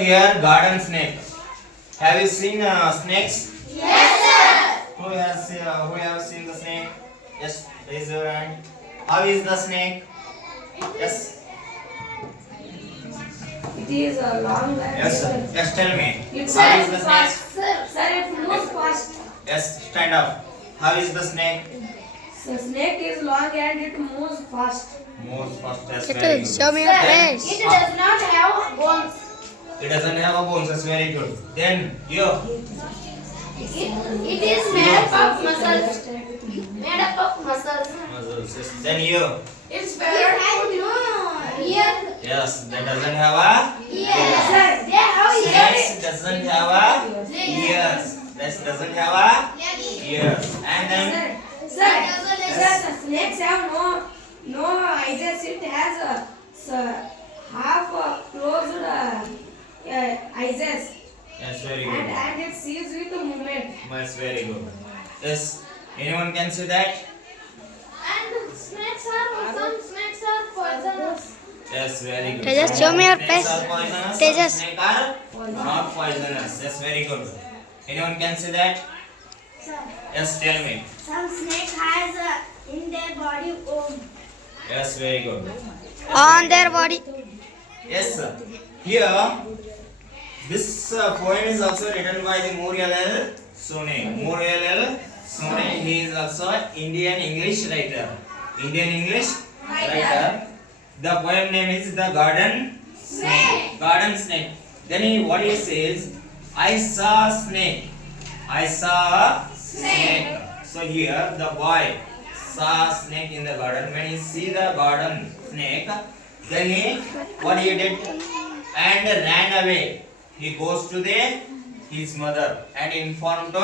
Here, garden snake. Have you seen snakes? Yes, sir. Who have seen the snake? Yes, raise your hand. How is the snake? Yes. It is a long and Yes, sir. Yes, tell me. It's How is the snake? fast. Sir, it moves fast. Yes, stand up. How is the snake? The snake is long and it moves fast. Moves fast. That's It very is. good. Show me your Sir, face. it does not have bones. It doesn't have a bones. That's very good. Then you. It is made up of muscles. Made up of muscles. Muscles. Yes. Then you. It's very ear. Yes, that doesn't have a. Sir, they have ears. Snakes doesn't have a ears. That doesn't have a ears. And then Sir, snakes have no eyes. It has half closed eyes. yes, very good. And it sees with the movement. That's very good. Yes. Anyone can see that? And some snakes are poisonous. Yes, very good. Tejas, show me your Snakes face. are poisonous. Tejas. Some snakes are not poisonous. That's very good. Anyone can see that? Yes, tell me. Some snake has in their body bone. Yes, very good. On their body. Yes, sir. Here, this poem is also written by the Muriel L. Sone. Muriel L. Sone, he is also an Indian English writer. Indian English writer. The poem name is The Garden Snake. Garden Snake. Then what he says, I saw a snake. I saw a snake. So here the boy saw a snake in the garden. When he see the garden snake, then he what he did and ran away. He goes to his mother and informed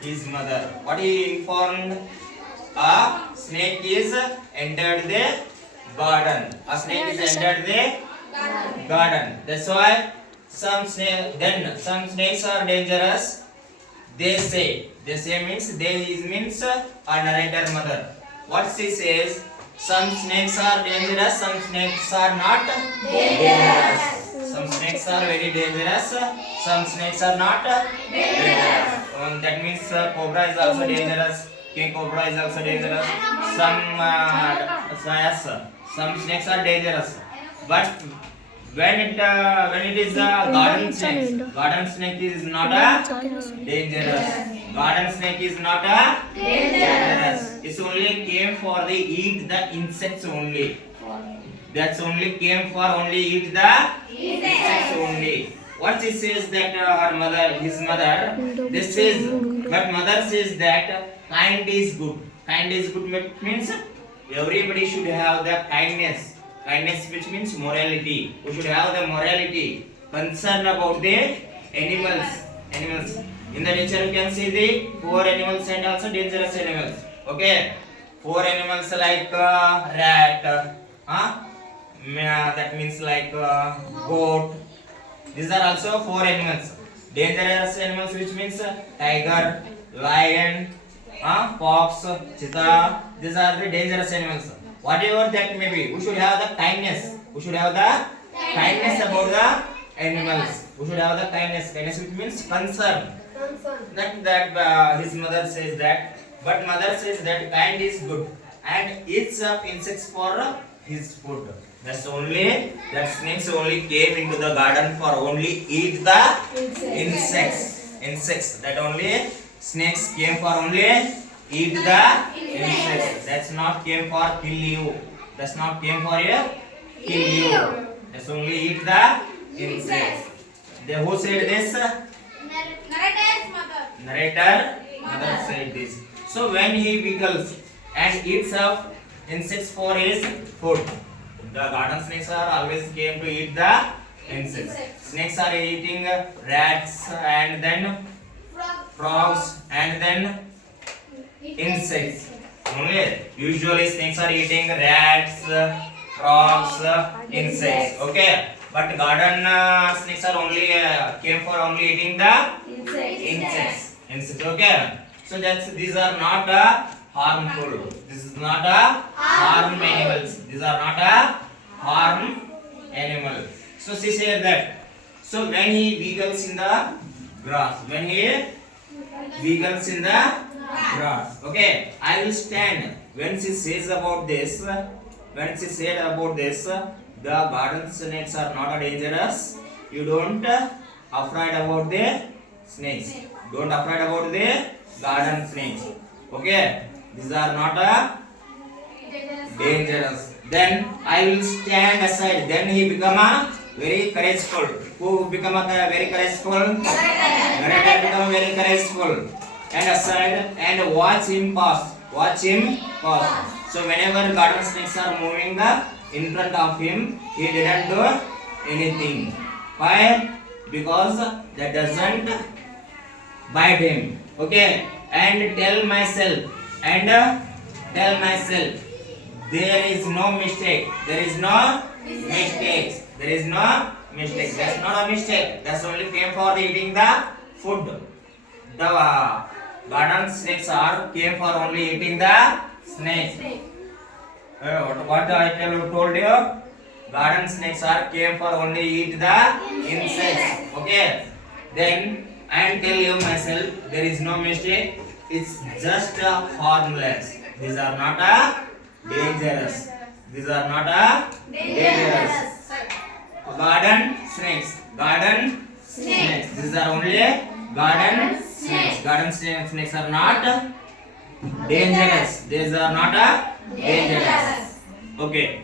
his mother. What he informed? A snake is entered the garden. A snake is entered the garden. That's why some snakes are dangerous. They say means means a narrator mother. What she says? Some snakes are dangerous. Some snakes are not dangerous. Some snakes are very dangerous. Some snakes are not dangerous. That means cobra is also dangerous. King cobra is also dangerous. Some snakes are dangerous. But when it is a garden snake is not a dangerous. Garden snake is not a dangerous. It's only came for the eat the insects only. That's only came for only eat the insects only. What she says that his mother, this is, but mother says that kind is good. Kind is good means everybody should have the kindness. Kindness which means morality. We should have the morality. Concern about the animals. In the nature you can see the poor animals and also dangerous animals. Okay. Poor animals like rat. That means like goat. These are also four animals. Dangerous animals which means tiger, lion, fox, cheetah. These are the dangerous animals. Whatever that may be, we should have the kindness. We should have the kindness about the animals. We should have the kindness. Kindness which means concern. That his mother says that, but mother says that kind is good and eats up insects for his food. That snakes only came into the garden for only eat the insects. That only snakes came for only eat the insects. That's not came for kill you. That's not came for kill you. That's only eat the insects. Who said this? Narrator mother said this. So when he wiggles and eats up insects for his food, the garden snakes are always came to eat the insects. Snakes are eating rats and then frogs and then insects. Only usually snakes are eating rats, frogs, insects. Okay, but garden snakes are only came for only eating the insects. Okay, so these are not harmful. This is not a harm animals. These are not a harm animal. So she said that So when he wiggles in the grass, when he wiggles in the grass, okay, I will stand. When she says about this, when she said about this, the garden snakes are not dangerous. You don't afraid about the snakes. Don't afraid about the garden snakes. Okay, these are not dangerous. Then I will stand aside. Then he become a very courageful. Who become a very courageful? Narrator become very courageful. And aside and watch him pass. Watch him pass. So whenever garden snakes are moving in front of him, he didn't do anything. Why? Because that doesn't bite him. Okay. And tell myself. There is no mistake. There is no mistakes. There is no mistake. That's not a mistake. That's only came for eating the food. The garden snakes are came for only eating the snakes. What I told you? Garden snakes are came for only eat the insects. Okay. Then I am tell you myself. There is no mistake. It's just harmless. These are not dangerous. These are not dangerous. Garden snakes. These are only garden snakes. Garden snakes are not dangerous. These are not dangerous. Okay.